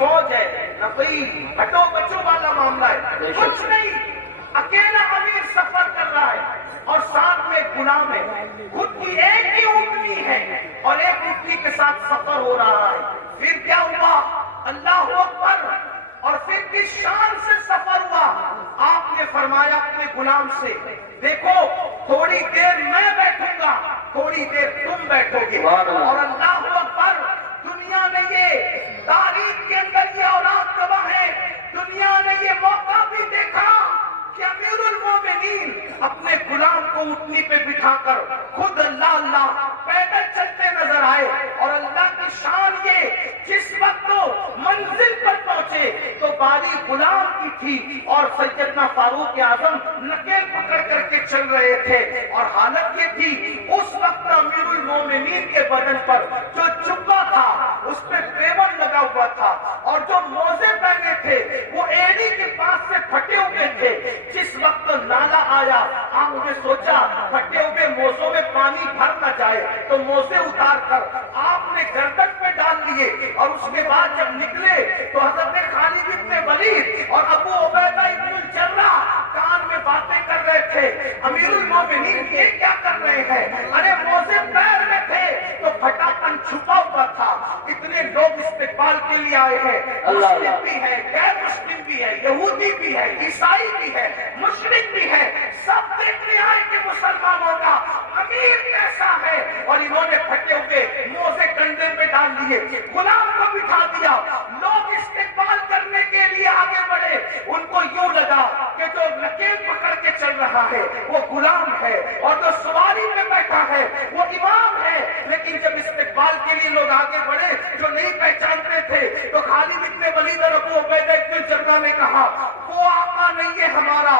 فوج ہے، نہ کوئی ہٹو بچوں والا معاملہ ہے، کچھ نہیں، اکیلا امیر سفر کر رہا ہے اور ساتھ میں غلام ہے، خود کی ایک ہی اونٹنی ہے اور ایک اونٹنی کے ساتھ سفر ہو رہا ہے۔ پھر کیا ہوا؟ اللہ اکبر! اور پھر کس شان سے سفر ہوا؟ آپ نے فرمایا اپنے غلام سے، دیکھو تھوڑی دیر میں بیٹھوں گا، تھوڑی دیر تم بیٹھو گے۔ اور اللہ اکبر! دنیا نے یہ تاریخ کے اندر یہ اولاد گواہ ہے، دنیا نے یہ موقع بھی دیکھا کہ امیر المومنین اپنے غلام کو اونٹنی پہ بٹھا کر خود اللہ اللہ پیدل چلتے نظر آئے۔ اور اللہ کی شان یہ، جس وقت منزل پر پہنچے تو باری غلام کی تھی اور سیدنا فاروق اعظم نکیل پکڑ کر کے چل رہے تھے، اور حالت یہ تھی اس وقت امیر المومنین کے بدن پر جو جبہ تھا اس پہ پیون لگا ہوا تھا، اور جو موزے پہنے تھے وہ ایڑی کے پاس سے پھٹے ہوئے تھے۔ جس وقت نالا آیا، آپ نے سوچا پھٹے ہوئے موزوں میں پانی بھر نہ جائے تو موزے اتار کر آپ نے گردن پہ ڈال لیے، اور اس کے بعد جب نکلے تو حضرت خالد بن ولید اور ابو عبیدہ بن الجراح کان میں باتیں کر رہے تھے، امیر المومنین یہ کیا کر رہے ہیں؟ ارے موزے پیر میں تھے تو پھٹا پن چھپا ہوا تھا۔ اتنے لوگ استقبال کے لیے آئے ہیں، مسلم بھی ہے، غیر مسلم بھی ہے، یہودی بھی ہے، عیسائی بھی ہے، مشرک بھی ہے، سب دیکھنے آئے کہ مسلمانوں کا امیر کیسا ہے۔ اور انہوں نے پھٹے ہوئے موزے کنڈے میں ڈال لیے، غلام کو بٹھا دیا، لوگ استقبال کرنے کے لیے آگے بڑھے۔ ان کو یوں لگا کہ جو نکیل پکڑ کے چل رہا ہے وہ غلام ہے اور جو سواری میں بیٹھا ہے وہ امام ہے۔ لیکن جب استقبال کے لیے لوگ آگے بڑھے جو نہیں پہچانتے تھے تو خالد بن ولید اور ابو عبیدہ بن الجراح نے کہا وہ آقا نہیں ہے ہمارا،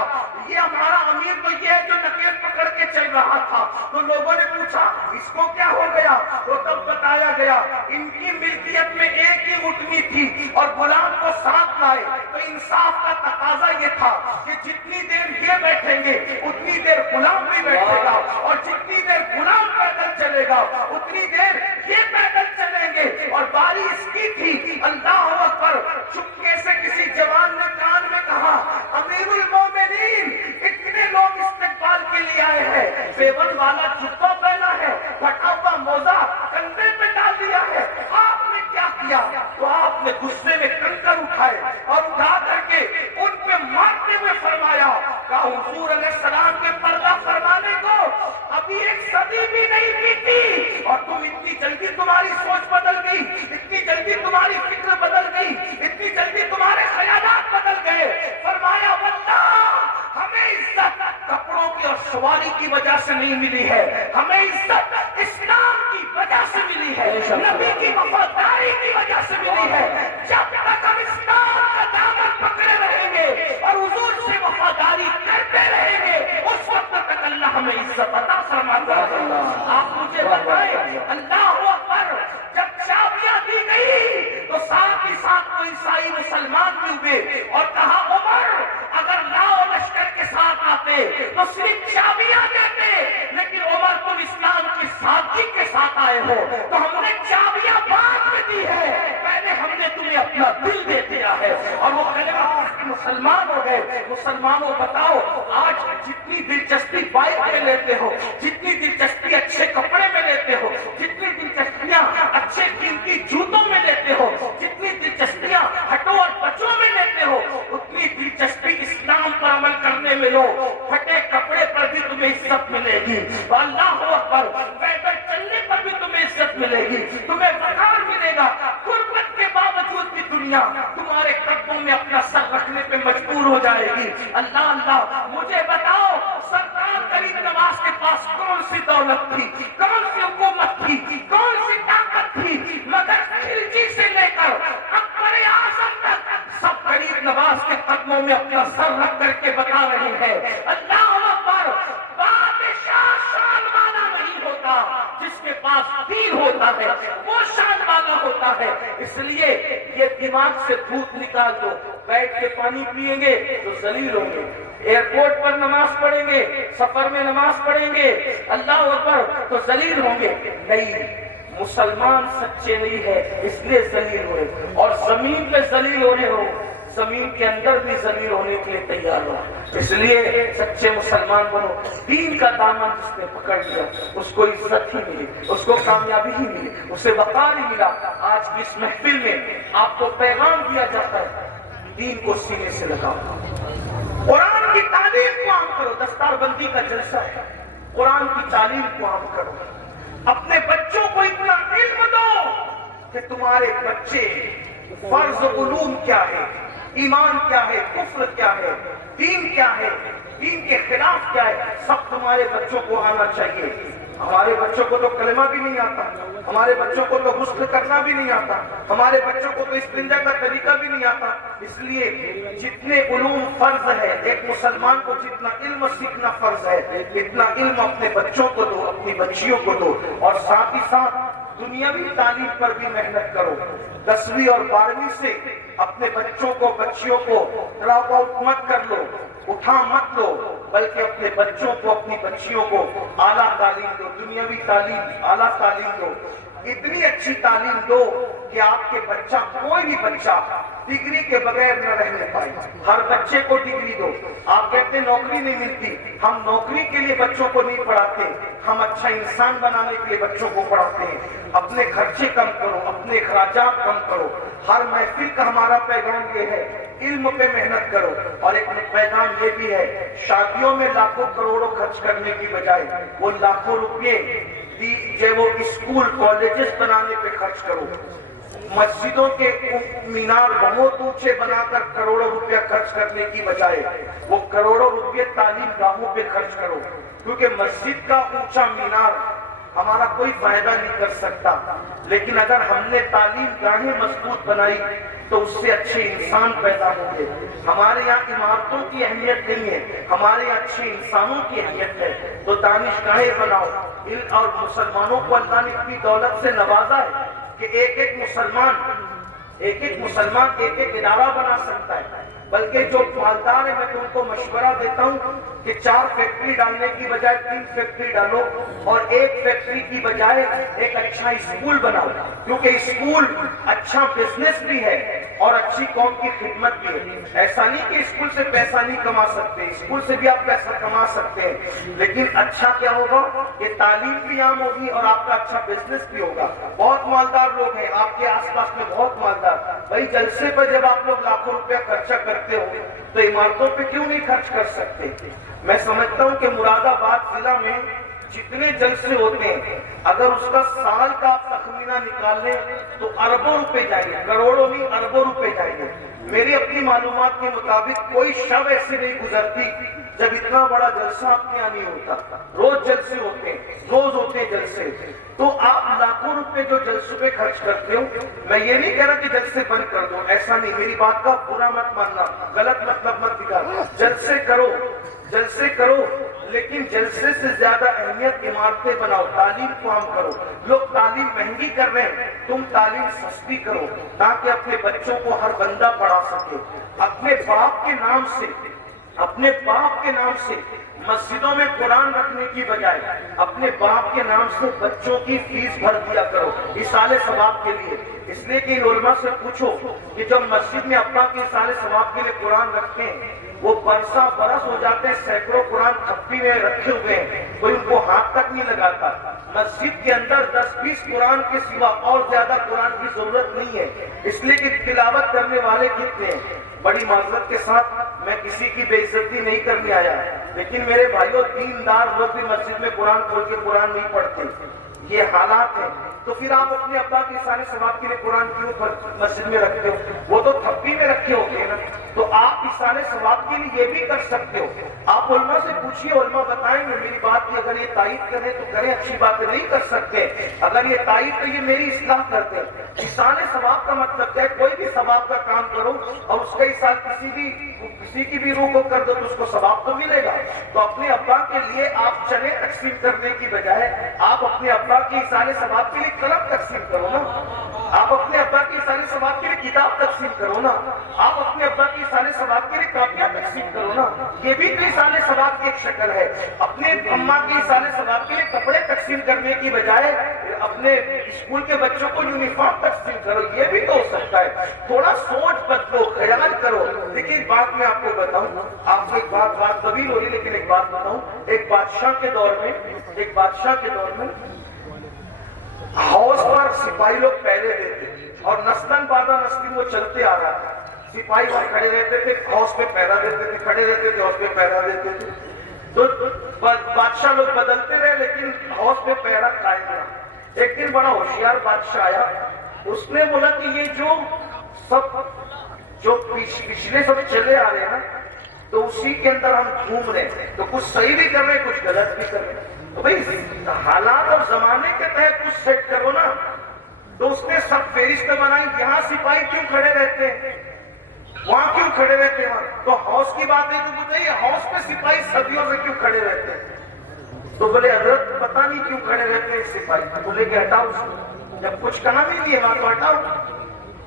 یہ ہمارا امیر تو یہ ہے جو نکیل پکڑ کے چل رہا تھا۔ تو لوگوں نے پوچھا اس کو کیا ہو گیا؟ تو تب بتایا گیا ان کی ملکیت میں ایک ہی اونٹنی تھی اور غلام کو ساتھ لائے، تو انصاف کا تقاضا یہ تھا کہ جتنی دیر یہ بیٹھیں گے اتنی دیر غلام بھی بیٹھے گا، اور جتنی دیر غلام پیدل چلے گا اتنی دیر یہ پیدل چلیں گے۔ اور باری اس کی تھی، اللہ اکبر! چپکے سے کسی جوان نے کان میں کہا امیر المومنین اتنے لوگ استقبال کے لیے آئے ہیں، پیون والا جبہ پہنا ہے، پھٹا ہوا موزہ کندھے پہ ڈال دیا ہے، آپ نے کیا کیا؟ تو آپ نے غصے میں کنکر اٹھائے اور اٹھا کر کے ان پہ مارتے ہوئے فرمایا کہ حضور علیہ السلام کے پردہ فرمانے کو ابھی ایک صدی بھی نہیں بیتی اور تم اتنی جلدی تمہاری سوچ بدل گئی، اتنی جلدی تمہاری فکر بدل گئی، اتنی جلدی تمہارے خیالات بدل گئے۔ فرمایا واللہ ہمیں عزت کپڑوں کی اور سواری کی وجہ سے نہیں ملی ہے، ہمیں عزت اسلام کی وجہ سے ملی ہے، نبی کی وفاداری کی وجہ سے ملی ہے۔ جب تک ہم اسلام کا دامن پکڑے رہیں گے اور حضور سے وفاداری کرتے رہیں گے اس وقت تک اللہ ہمیں عزت عطا فرماتا ہے۔ آپ مجھے بتائیں، اللہ اکبر! جب چابیاں دی گئی تو ساتھ ہی ساتھ وہ عیسائی مسلمان بھی ہوئے اور کہا عمر اگر لاؤ لشکر کے ساتھ آتے تو صرف چابیاں دیتے، لیکن عمر تم اسلام کی سادگی کے ساتھ آئے ہو تو ہم نے چابیاں بعد میں دی ہے، پہلے ہم نے تمہیں اپنا دل دے دیا ہے۔ اور وہ کلمہ مسلمان ہو گئے۔ مسلمانوں بتاؤ آج جتنی دلچسپی بائک میں لیتے ہو، جتنی دلچسپی اچھے کپڑے میں لیتے ہو، جتنی دلچسپیاں اچھے قیمتی جوتوں میں لیتے ہو، جتنی دلچسپیاں ہٹو اور بچوں میں لیتے ہو، اتنی دلچسپی اسلام پر عمل کرنے میں لو، پھٹے کپڑے پر بھی تمہیں عزت ملے گی، اللہ اکبر! پیدل چلنے پر بھی تمہیں عزت ملے گی، تمہیں وقار ملے گا۔ غربت کے باوجود بھی دنیا تمہارے قدموں میں اپنا سر رکھنے پہ مجبور ہو جائے گی۔ اللہ اللہ! مجھے بتاؤ سرکار غریب نواز کے پاس کون سی دولت تھی، کون سی حکومت تھی، کون سی طاقت تھی، مگر خلجی سے لے کر اکبر اعظم تک سب غریب نواز کے قدموں میں اپنا سر رکھ کر کے بتا رہے ہیں اللہ اکبر! بادشاہ شان والا نہیں ہوتا، جس کے پاس دین ہوتا ہے وہ شان والا ہوتا ہے۔ اس لیے یہ دماغ سے بھوت نکال دو، بیٹھ کے پانی پیئیں گے تو ذلیل ہوں گے، ایئرپورٹ پر نماز پڑھیں گے، سفر میں نماز پڑھیں گے اللہ اکبر تو ذلیل ہوں گے، نہیں، مسلمان سچے نہیں ہے اس لیے ذلیل ہوئے، اور زمین پہ ذلیل ہونے ہو، زمین کے اندر بھی ذلیل ہونے کے لیے تیار ہو۔ اس لیے سچے مسلمان بنو، دین کا دامن جس نے پکڑ لیا اس کو عزت ہی ملی، اس کو کامیابی ہی ملی، اسے وقار ہی ملا۔ آج کی اس محفل میں آپ کو پیغام دیا جاتا ہے، دین کو سینے سے لگاؤ، قرآن کی تعلیم کو عام کرو۔ دستار بندی کا جلسہ ہے، قرآن کی تعلیم کو عام کرو، اپنے بچوں کو اتنا علم دو کہ تمہارے بچے فرض علوم کیا ہے، ایمان کیا ہے، کفر کیا ہے، دین کیا ہے، دین کے خلاف کیا ہے، سب تمہارے بچوں کو آنا چاہیے۔ ہمارے بچوں کو تو کلمہ بھی نہیں آتا، ہمارے بچوں کو تو غسل کرنا بھی نہیں آتا، ہمارے بچوں کو تو استنجا کا طریقہ بھی نہیں آتا۔ اس لیے جتنے علوم فرض ہے، ایک مسلمان کو جتنا علم سیکھنا فرض ہے، اتنا علم اپنے بچوں کو دو، اپنی بچیوں کو دو، اور ساتھ ہی ساتھ دنیاوی تعلیم پر بھی محنت کرو۔ 10ویں اور 12ویں سے اپنے بچوں کو بچیوں کو ڈراپ آؤٹ مت کر لو، اٹھا مت لو، بلکہ اپنے بچوں کو اپنی بچیوں کو اعلیٰ تعلیم دو، دنیاوی تعلیم، اعلیٰ تعلیم دو، اتنی اچھی تعلیم دو کہ آپ کے بچہ، کوئی بھی بچہ ڈگری کے بغیر نہ رہنے پائے۔ ہر بچے کو ڈگری دو۔ آپ کہتے ہیں نوکری نہیں ملتی، ہم نوکری کے لیے بچوں کو نہیں پڑھاتے، ہم اچھا انسان بنانے کے لیے بچوں کو پڑھاتے ہیں۔ اپنے خرچے کم کرو، اپنے اخراجات کم کرو۔ ہر محفل کا ہمارا پیغام یہ ہے، علم پہ محنت کرو، اور ایک پیغام یہ بھی ہے، شادیوں میں لاکھوں کروڑوں خرچ کرنے کی بجائے وہ لاکھوں روپے جو وہ اسکول کالجز بنانے پہ خرچ کرو۔ مسجدوں کے مینار بہت اونچے بنا کر کروڑوں روپیہ خرچ کرنے کی بجائے وہ کروڑوں روپے تعلیم گاہوں پہ خرچ کرو، کیونکہ مسجد کا اونچا مینار ہمارا کوئی فائدہ نہیں کر سکتا، لیکن اگر ہم نے تعلیم گاہیں مضبوط بنائی تو اس سے اچھے انسان پیدا ہوں گے۔ ہمارے یہاں عمارتوں کی اہمیت نہیں ہے، ہمارے یہاں اچھے انسانوں کی اہمیت ہے۔ تو دانشگاہیں بناؤ، اور مسلمانوں کو اللہ نے اتنی دولت سے نوازا ہے کہ ایک ایک مسلمان ایک ایک ادارہ بنا سکتا ہے، بلکہ جو مالدار ہے میں تو ان کو مشورہ دیتا ہوں کہ 4 فیکٹری ڈالنے کی بجائے 3 فیکٹری ڈالو، اور 1 فیکٹری کی بجائے ایک اچھا اسکول بناؤ، کیونکہ اسکول اچھا بزنس بھی ہے اور اچھی قوم کی خدمت بھی ہے۔ ایسا نہیں کہ اسکول سے پیسہ نہیں کما سکتے، اسکول سے بھی آپ پیسہ کما سکتے ہیں، لیکن اچھا کیا ہوگا کہ تعلیم بھی عام ہوگی اور آپ کا اچھا بزنس بھی ہوگا۔ بہت مالدار لوگ ہیں آپ کے آس پاس میں، بہت مالدار۔ بھائی جلسے پر جب آپ لوگ لاکھوں روپیہ خرچہ کرتے ہو تو عمارتوں پہ کیوں نہیں خرچ کر سکتے؟ میں سمجھتا ہوں کہ مراد آباد ضلع میں جتنے جلسے ہوتے ہیں، اگر اس کا سال کا آپ تخمینہ نکال لیں تو اربوں روپے جائیں گے، کروڑوں نہیں اربوں روپے جائیں گے۔ میری اپنی معلومات کے مطابق کوئی شب ایسے نہیں گزرتی جب اتنا بڑا جلسہ آپ کے یہاں نہیں ہوتا۔ روز جلسے ہوتے ہیں، روز ہوتے ہیں جلسے، تو آپ لاکھوں روپے جو جلسوں پہ خرچ کرتے ہو، میں یہ نہیں کہہ رہا کہ جلسے بند کر دو، ایسا نہیں، میری بات کا برا مت ماننا، غلط مطلب مت نکالنا، جلسے کرو، لیکن جلسے سے زیادہ اہمیت عمارتیں بناؤ، تعلیم کو عام کرو۔ لوگ تعلیم مہنگی کر رہے ہیں، تم تعلیم سستی کرو تاکہ اپنے بچوں کو ہر بندہ پڑھا سکے۔ اپنے باپ کے نام سے مسجدوں میں قرآن رکھنے کی بجائے اپنے باپ کے نام سے بچوں کی فیس بھر دیا کرو اصالِ ثواب کے لیے۔ اس لیے کہ علماء سے پوچھو کہ جب مسجد میں ابا کے اصالِ ثواب کے لیے قرآن رکھتے ہیں، وہ برسا برس ہو جاتے ہیں، سینکڑوں قرآن تھپی میں رکھے ہوئے ہیں، کوئی ان کو ہاتھ تک نہیں لگاتا۔ مسجد کے اندر 10-20 قرآن کے سوا اور زیادہ قرآن کی ضرورت نہیں ہے، اس لیے کہ تلاوت کرنے والے کتنے ہیں۔ بڑی معذرت کے ساتھ میں کسی کی بے عزتی نہیں کرنے آیا، لیکن میرے بھائیوں دیندار لوگ بھی مسجد میں قرآن کھول کے قرآن نہیں پڑھتے، یہ حالات ہیں۔ تو پھر آپ اپنے ابا کے اصالِ ثواب کے لیے قرآن کیوں مسجد میں رکھتے ہو؟ وہ تو تھپی میں رکھے ہوتے ہیں نا، تو آپ اصالِ ثواب کے لیے یہ بھی کر سکتے ہو۔ آپ علماء سے پوچھیے، علماء بتائیں گے میری بات کی، اگر یہ تائید کریں تو کریں، اچھی باتیں نہیں کر سکتے، اگر یہ تائید تو یہ میری اصلاح کرتے ہیں۔ اصالِ ثواب کا مطلب ہے کوئی بھی ثواب کا کام کرو اور اس کا اصال کسی کی بھی روح کو کر دو تو اس کو ثواب تو ملے گا۔ تو اپنے ابا کے لیے آپ چنے تقسیم کرنے کی بجائے آپ اپنے ابا کی اصالِ ثواب کے لیے قلم تقسیم کرو نا، آپ اپنے ابا کی اصالِ ثواب کے لیے کتاب تقسیم کرو نا، آپ اپنے ابا کی اصالِ ثواب کے لیے کاپیاں تقسیم کرو نا، یہ بھی تو اصالِ ثواب کی ایک شکل ہے۔ اپنے اماں کی اصالِ ثواب کے لیے کپڑے تقسیم کرنے کی بجائے اپنے اپنے اسکول کے بچوں کو یونیفارم تقسیم کرو، یہ بھی تو ہو سکتا ہے. تھوڑا سوچ بدلو، خیال کرو. لیکن ایک بات میں آپ کو بتاؤں، آپ کو ایک بات طویل ہو رہی لیکن ایک بات بتاؤں. ایک بادشاہ کے دور میں ہاؤس پر سپاہی لوگ پہرے دیتے اور نسلاً بعد نسل وہ چلتے آ رہا تھا. سپاہی وہاں کھڑے رہتے تھے، ہاؤس پہ پہرا دیتے تھے، کھڑے رہتے تھے، ہاؤس پہ پہرا دیتے تھے. تو بادشاہ لوگ بدلتے رہے لیکن ہاؤس پہ پہرا قائم رہا. ایک دن بڑا ہوشیار بادشاہ آیا، اس نے بولا کہ یہ جو پچھلے سب چلے آ رہے ہیں نا، تو اسی کے اندر ہم گھوم رہے ہیں، تو کچھ صحیح بھی کر رہے ہیں، کچھ غلط بھی کر رہے ہیں. تو بھائی حالات اور زمانے کے تحت کچھ سیٹ کرو نا. تو اس نے سب فہرست بنائی، یہاں سپاہی کیوں کھڑے رہتے ہیں، وہاں کیوں کھڑے رہتے ہیں. تو ہاؤس کی بات ہے تو بتائیے ہاؤس پہ سپاہی صدیوں سے کیوں کھڑے رہتے ہیں. تو بولے حضرت پتہ نہیں کیوں کھڑے رہتے ہیں سپاہی. بولے کہ ہٹاؤ اس کو، جب کچھ کہا نہیں ہے وہاں تو ہٹاؤ.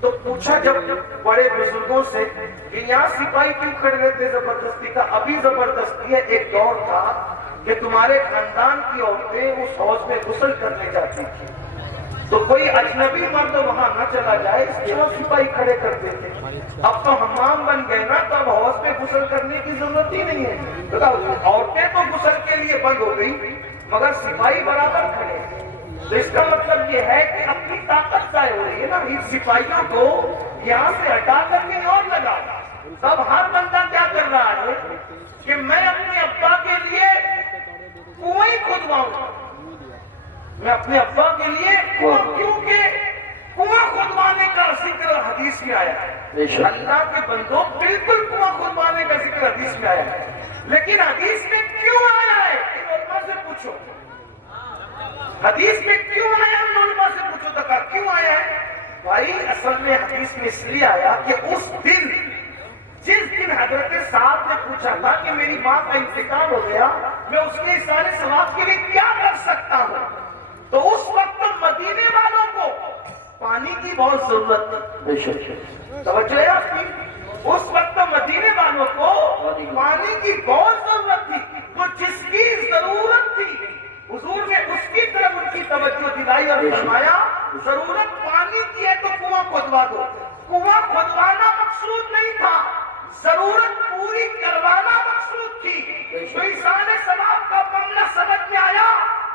تو پوچھا جب بڑے بزرگوں سے کہ یہاں سپاہی کیوں کھڑے رہتے زبردستی کا. ابھی زبردستی ہے، ایک دور تھا کہ تمہارے خاندان کی عورتیں اس ہاؤس میں غسل کرنے جاتی تھی، تو کوئی اجنبی مرد وہاں نہ چلا جائے اس لیے وہ سپاہی کھڑے کرتے تھے. اب تو حمام بن گئے نا، تو اب ہاؤس میں غسل کرنے کی ضرورت ہی نہیں ہے. عورتیں تو غسل کے لیے بند ہو گئی مگر سپاہی برابر کھڑے. تو اس کا مطلب یہ ہے کہ اپنی طاقت ضائع ہو رہی ہے نا. ان سپاہیوں کو یہاں سے ہٹا کر کے اور لگا. تب ہر بندہ کیا کر رہا ہے کہ میں اپنے ابا کے لیے کنویں کھدواؤں. میں اپنے ابا کے لیے کیونکہ کنواں کھدوانے کا ذکر حدیث میں آیا ہے. اللہ کے بندوں بالکل کنواں کھدوانے کا ذکر حدیث میں آیا ہے، لیکن حدیث میں کیوں آیا ہے ان علماء سے پوچھو. حدیث میں کیوں آیا ان علماء سے پوچھو تو کہا کیوں آیا ہے. بھائی اصل میں حدیث میں اس لیے آیا کہ اس دن جس دن حضرت صاحب نے پوچھا تھا کہ میری ماں کا انتقال ہو گیا، میں اس کے سارے ثواب کے لیے کیا کر سکتا ہوں. تو اس وقت مدینے والوں کو پانی کی بہت ضرورت تھی. توجہ ہے آپ کی. اس وقت مدینے والوں کو پانی کی بہت ضرورت تھی. تو جس کی ضرورت تھی حضور نے اس کی طرف ان کی توجہ دلائی اور فرمایا ضرورت پانی کی ہے تو کنواں کھدوا دو. کنواں کھدوانا مقصود نہیں تھا، ضرورت پوری کروانا مقصود تھی. تو انسان ثواب کا معاملہ سمجھ میں آیا.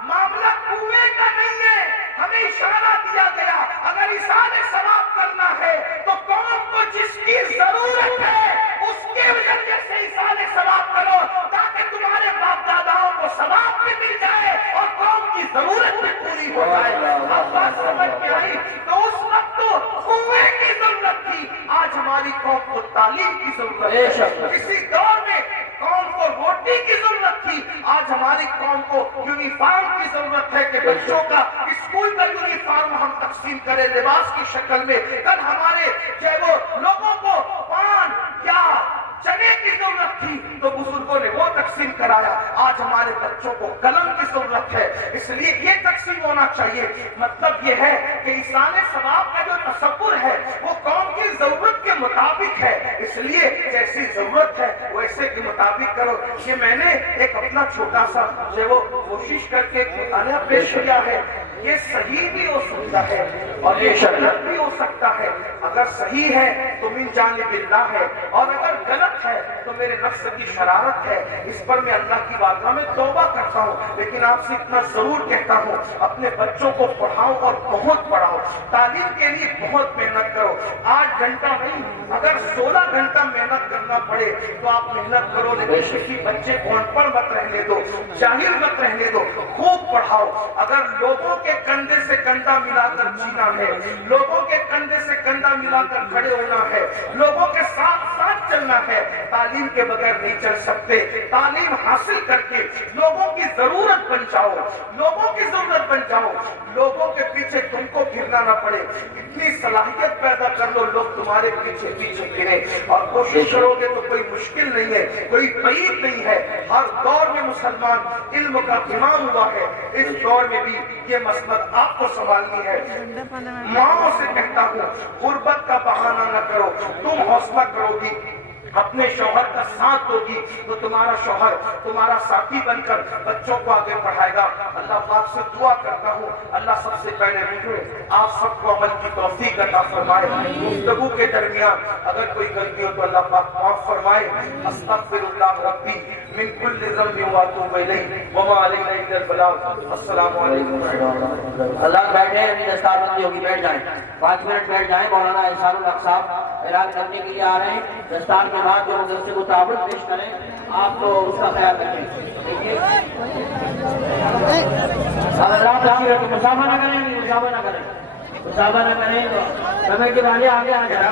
معاملہ کنویں کا نہیں ہے. ہمیں اشارہ دیا گیا اگر انسان ثواب کرنا ہے تو قوم کو جس کی ضرورت ہے اس کے وجہ سے انسان ثواب کرو، تاکہ تمہارے باپ داداؤں کو ثواب بھی مل جائے اور قوم کی ضرورت بھی پوری ہو جائے. اب بات سمجھ میں آئی. تو اس وقت تو کنویں کی ضرورت تھی، آج ہماری قوم کو تعلیم کی ضرورت ہے. کسی دور میں قوم کو روٹی کی ضرورت تھی، آج ہماری قوم کو یونیفارم کی ضرورت ہے کہ بچوں کا اسکول کا یونیفارم ہم تقسیم کریں لباس کی شکل میں. کل ہمارے جو وہ لوگوں کو پان یا چنے کی ضرورت تھی تو بزرگوں نے وہ تقسیم کرایا. آج ہمارے بچوں کو قلم کی ضرورت ہے، اس لیے یہ تقسیم ہونا چاہیے. مطلب یہ ہے کہ انسان ثواب کا جو تصور ہے وہ قوم کی ضرورت کے مطابق ہے. اس لیے جیسی ضرورت ہے ویسے کے مطابق کرو. یہ میں نے ایک اپنا چھوٹا سا جو وہ کوشش کر کے مطالعہ پیش کیا ہے. یہ صحیح بھی ہو سکتا ہے اور یہ غلط بھی ہو سکتا ہے. اگر صحیح ہے تو من جانب اللہ ہے، اور اگر غلط ہے تو میرے نفس کی شرارت ہے. اس پر میں اللہ کی بارگاہ میں توبہ کرتا ہوں. لیکن آپ سے اتنا ضرور کہتا ہوں اپنے بچوں کو پڑھاؤ اور بہت پڑھاؤ. تعلیم کے لیے بہت محنت کرو. 8 گھنٹہ نہیں، اگر 16 گھنٹہ محنت کرنا پڑے تو آپ محنت کرو. لیکن کسی بچے کو ان پڑھ مت رہنے دو، جاہل مت رہنے دو. خوب پڑھاؤ. اگر لوگوں کے کندھے سے کندھا ملا کر جینا ہے، لوگوں کے کندھے سے کندھا ملا کر کھڑے ہونا ہے، لوگوں کے ساتھ ساتھ چلنا ہے، تعلیم کے بغیر نہیں چل سکتے. تعلیم حاصل کر کے لوگوں کی ضرورت بن جاؤ، لوگوں کی ضرورت بن جاؤ. لوگوں کے پیچھے تم کو گرنا نہ پڑے. اتنی صلاحیت پیدا کر لو لوگ تمہارے پیچھے پیچھے گرے. اور کوشش کرو گے تو کوئی مشکل نہیں ہے، کوئی بعید نہیں ہے. ہر دور میں مسلمان علم کا امام ہوا ہے. اس دور میں بھی یہ مسلک آپ کو سنبھالنی ہے. ماں سے کہتا ہوں غربت کا بہانہ نہ کرو. تم حوصلہ کرو گی اپنے شوہر کا ساتھ دوگی تو تمہارا شوہر تمہارا ساتھی بن کر بچوں کو آگے پڑھائے گا۔ اللہ پاک سے دعا کرتا ہوں اللہ سب سے پہلے آپ سب کو عمل کی توفیق عطا فرمائے۔ گفتگو کے درمیان اگر کوئی غلطی ہو تو اللہ پاک معاف فرمائے۔ استغفر اللہ ربی من کل ذنب واتوب الیہ وما علینا الا البلاغ۔ السلام علیکم ورحمۃ اللہ۔ اللہ بیٹھے ابھی دستار بندی ہوگی، بیٹھ جائیں 5 منٹ بیٹھ جائیں۔ مولانا احسان الحق صاحب اعلان کرنے کے لیے آ رہے ہیں۔ دستار کے بعد جو مدرسے کو تعاون پیش کریں آپ تو اس کا خیال رکھیں، ٹھیک ہے؟ حضرات مسافہ نہ کریں، مسافہ نہ کریں، مسافہ نہ کریں تو کمیٹی والے آگے آ جائیں۔